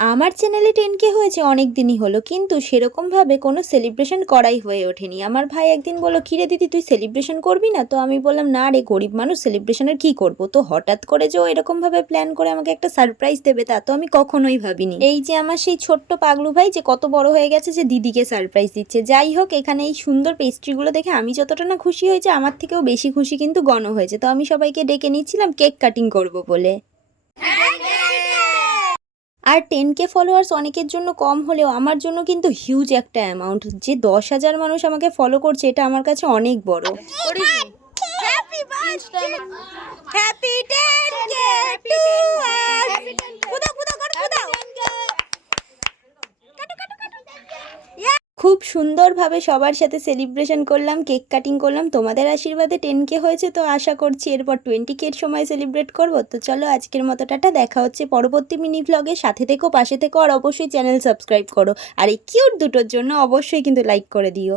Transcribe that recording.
আমার চ্যানেলে 10K হয়েছে অনেক দিনই হলো, কিন্তু সেরকমভাবে কোনো সেলিব্রেশন করাই হয়ে ওঠেনি। আমার ভাই একদিন বলল, কিরে দিদি তুই সেলিব্রেশন করবি না? তো আমি বললাম, না রে, গরিব মানুষ, সেলিব্রেশনের কি করব? তো হঠাৎ করে যে ও এরকমভাবে প্ল্যান করে আমাকে একটা সারপ্রাইজ দেবে, তা তো আমি কখনোই ভাবিনি। এই যে আমার সেই ছোট্ট পাগলু ভাই যে কত বড় হয়ে গেছে যে দিদিকে সারপ্রাইজ দিচ্ছে। যাই হোক, এখানে এই সুন্দর পেস্ট্রিগুলো দেখে আমি যতটা না খুশি হয়েছে, আমার থেকেও বেশি খুশি কিন্তু গণ হয়েছে। তো আমি সবাইকে ডেকে নিচ্ছিলাম কেক কাটিং করব বলে। আর 10K ফলোয়ার্স অনেকের জন্য কম হলেও আমার জন্য কিন্তু হিউজ একটা অ্যামাউন্ট। যে 10,000 মানুষ আমাকে ফলো করছে, এটা আমার কাছে অনেক বড়। খুব সুন্দরভাবে সবার সাথে সেলিব্রেশন করলাম, কেক কাটিং করলাম। তোমাদের আশীর্বাদে 10K হয়েছে, তো আশা করছি এরপর 20K এর সময় সেলিব্রেট করব। তো চলো, আজকের মতো টাটা, দেখা হচ্ছে পরবর্তী মিনি ভ্লগে। সাথে থেকো, পাশে থেকো, আর অবশ্যই চ্যানেল সাবস্ক্রাইব করো। আর এই কিউট দুটোর জন্য অবশ্যই কিন্তু লাইক করে দিও।